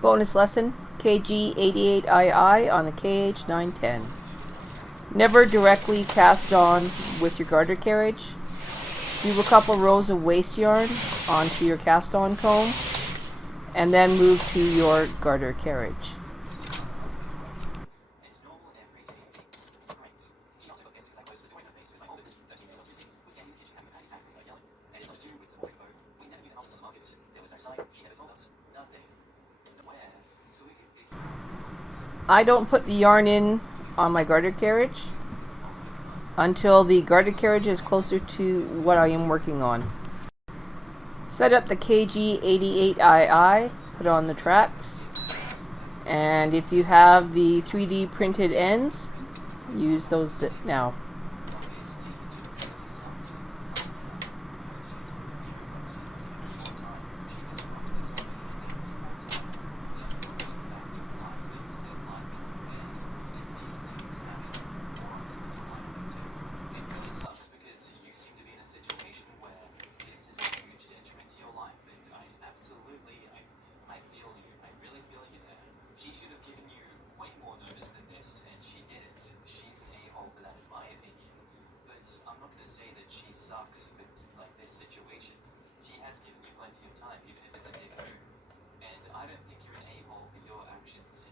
Bonus lesson, kg88ii on the kh910. Never directly cast on with your garter carriage. Do a couple rows of waste yarn onto your cast on comb and then move to your garter carriage. I don't put the yarn in on my garter carriage until the garter carriage is closer to what I am working on. Set up the kg88ii, put on the tracks, and if you have the 3D printed ends, use those now.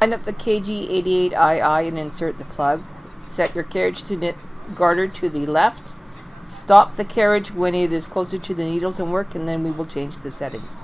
Line up the kg88ii and insert the plug. Set your carriage to knit garter to the left. Stop the carriage when it is closer to the needles and work, and then we will change the settings.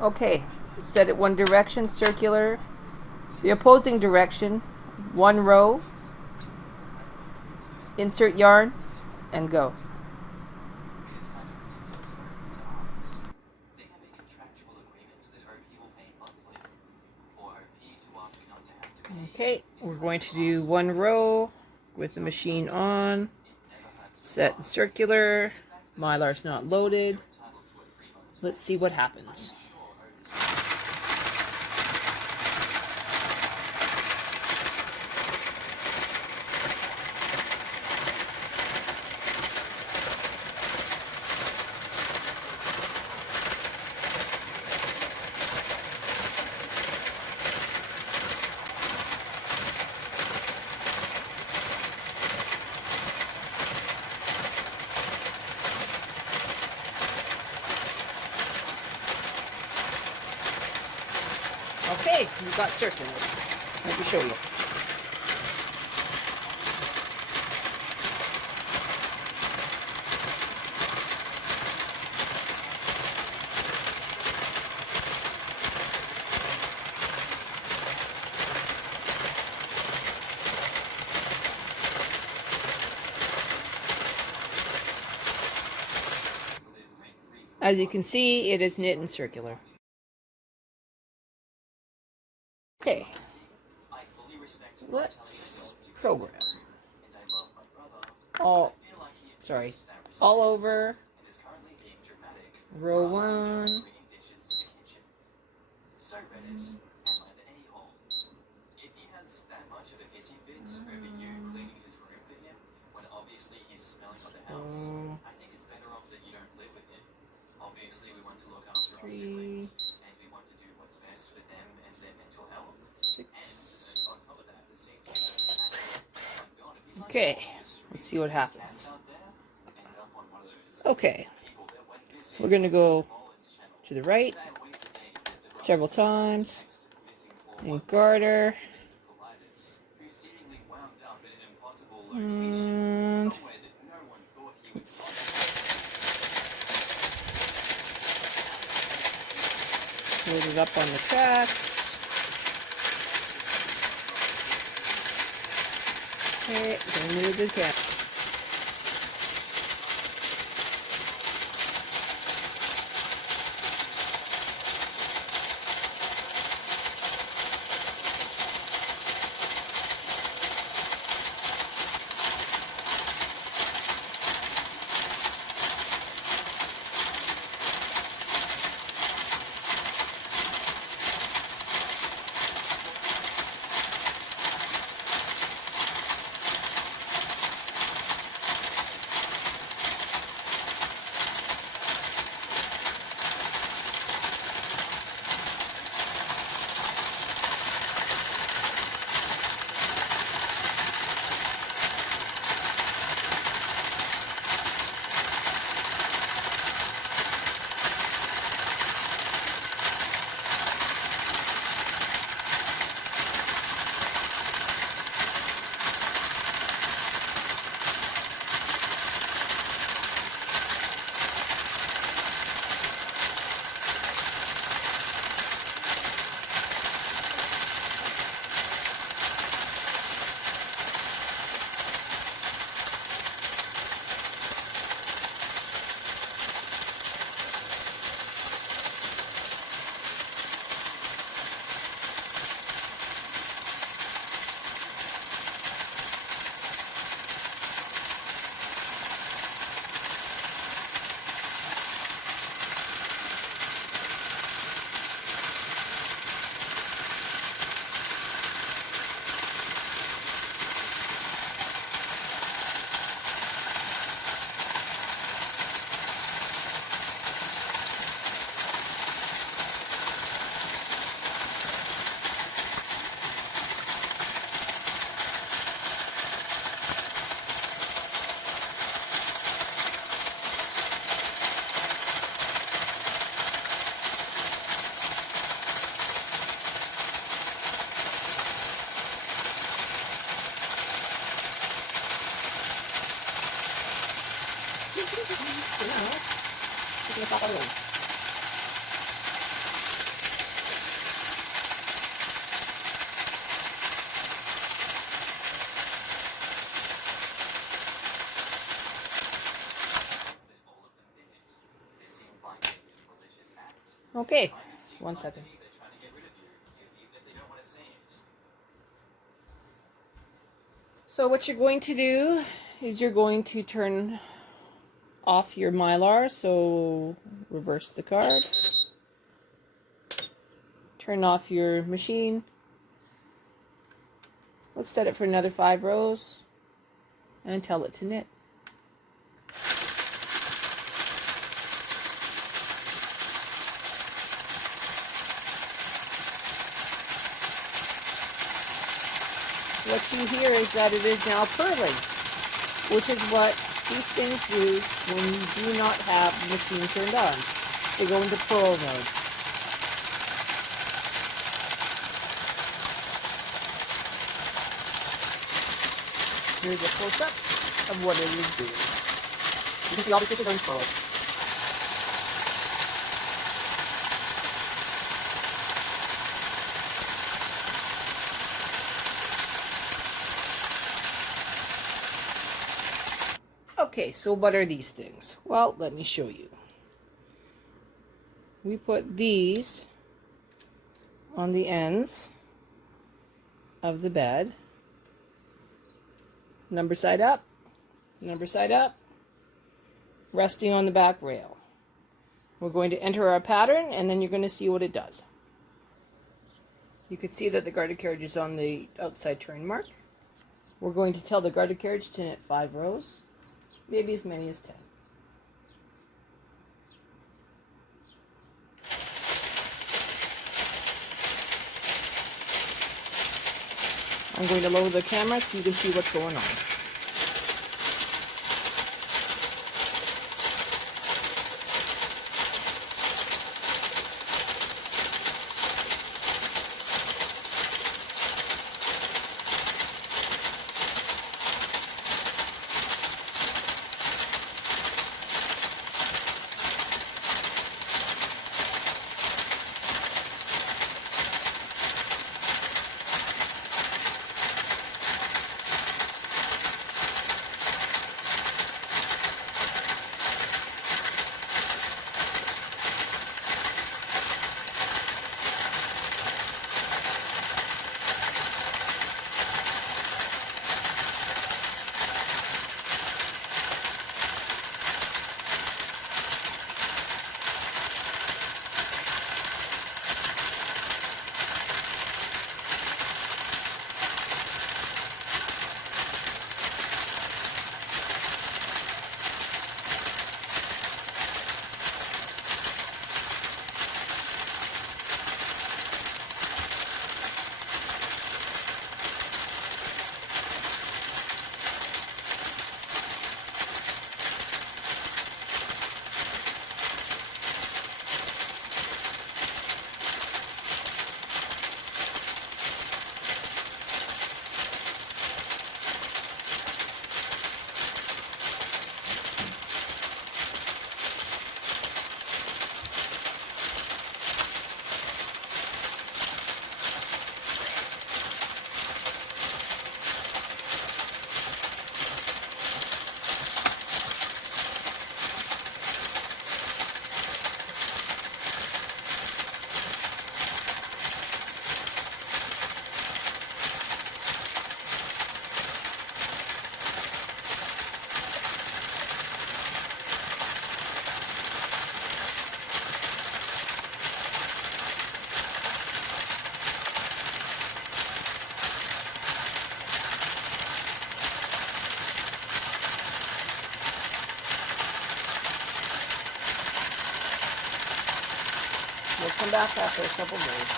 Okay, set it one direction, circular, the opposing direction, one row, insert yarn, and go. Okay, we're going to do one row with the machine on, set circular, Mylar's not loaded. Let's see what happens. Okay, we got circular. Let me show you. As you can see, it is knit and circular. Okay, let's program. All over, row 1, three, 6. Okay, let's see what happens. Okay, we're going to go to the right several times and garter, and let's load it up on the tracks. Okay, gonna move the camera. Okay, 1 second. So what you're going to do is you're going to turn off your Mylar, so reverse the card. Turn off your machine. Let's set it for another 5 rows and tell it to knit. What you hear is that it is now purling, which is what these things do when you do not have the machine turned on. They go into purl mode. Here's a close-up of what it is doing. You can see all the stitches are in purl. Okay, so what are these things? Well, let me show you. We put these on the ends of the bed. Number side up, resting on the back rail. We're going to enter our pattern and then you're going to see what it does. You can see that the garter carriage is on the outside turn mark. We're going to tell the garter carriage to knit 5 rows. Maybe as many as 10. I'm going to lower the camera so you can see what's going on. We'll come back after a couple days.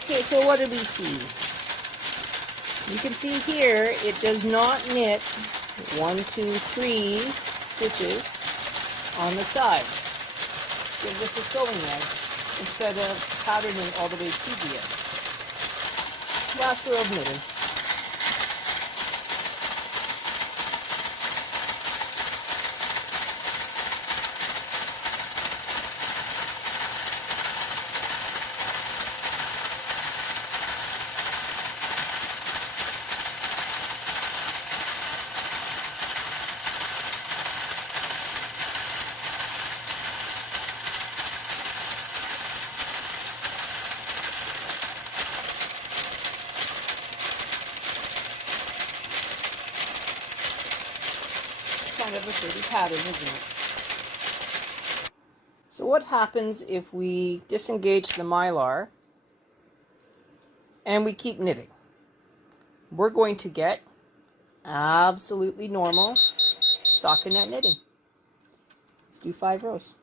Okay, so what do we see? You can see here it does not knit 1, 2, 3 stitches on the side. Gives us a sewing edge instead of patterning all the way to the end. Last row of knitting. pattern, isn't it? So what happens if we disengage the mylar and we keep knitting? We're going to get absolutely normal stockinette knitting. Let's do 5 rows.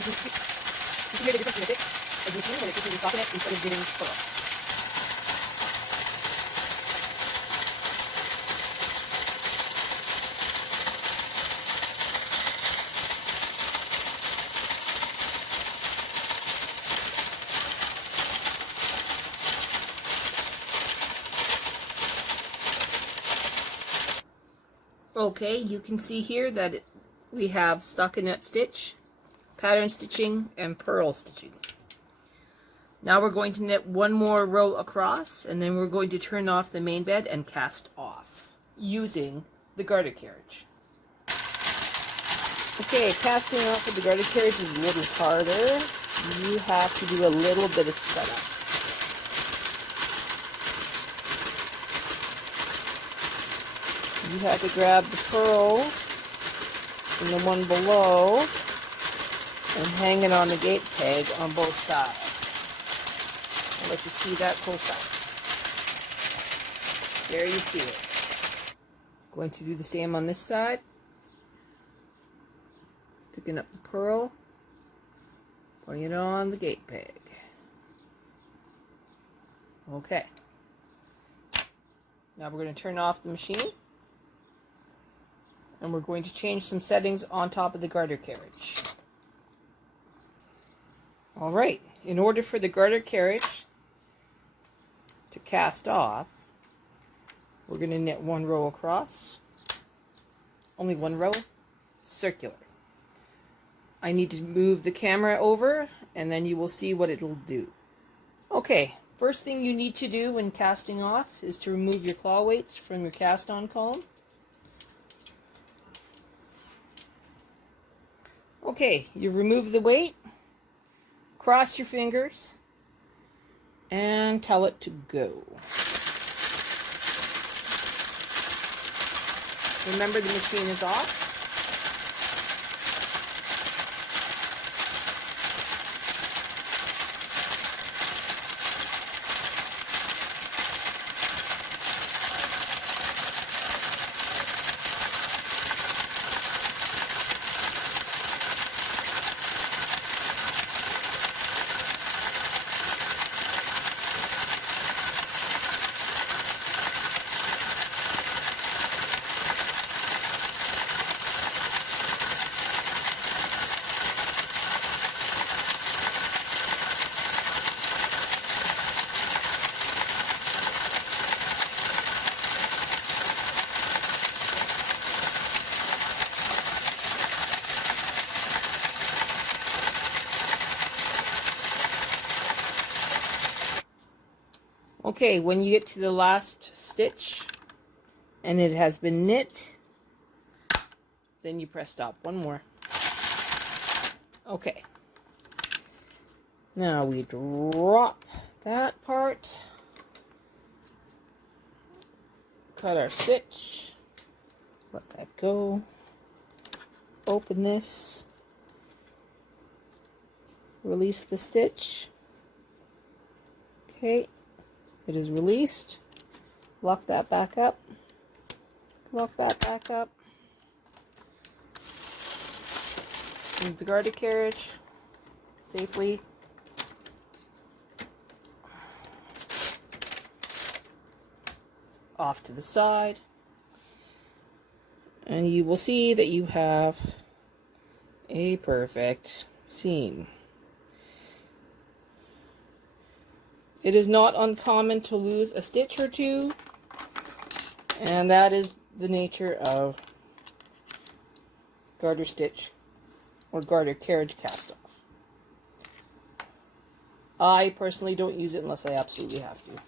You can hear the difference in the thick of the machine when it's using the stockinette instead of doing purl. Okay, you can see here that we have stockinette stitch, pattern stitching, and purl stitching. Now we're going to knit 1 more row across, and then we're going to turn off the main bed and cast off using the garter carriage. Okay, casting off with the garter carriage is a little harder. You have to do a little bit of setup. You have to grab the purl and the one below and hang it on the gate peg on both sides. I'll let you see that close up. There you see it. Going to do the same on this side. Picking up the purl, putting it on the gate peg. Okay. Now we're going to turn off the machine. And we're going to change some settings on top of the garter carriage. Alright, in order for the garter carriage to cast off, we're going to knit 1 row across. Only 1 row, circular. I need to move the camera over and then you will see what it'll do. Okay, first thing you need to do when casting off is to remove your claw weights from your cast on column. Okay, you remove the weight, cross your fingers, and tell it to go. Remember the machine is off. Okay, when you get to the last stitch and it has been knit, then you press stop. 1 more. Okay. Now we drop that part, cut our stitch, let that go, open this, release the stitch. Okay. It is released. Lock that back up. Lock that back up. Move the garter carriage safely. Off to the side. And you will see that you have a perfect seam. It is not uncommon to lose a stitch or two, and that is the nature of garter stitch or garter carriage cast off. I personally don't use it unless I absolutely have to.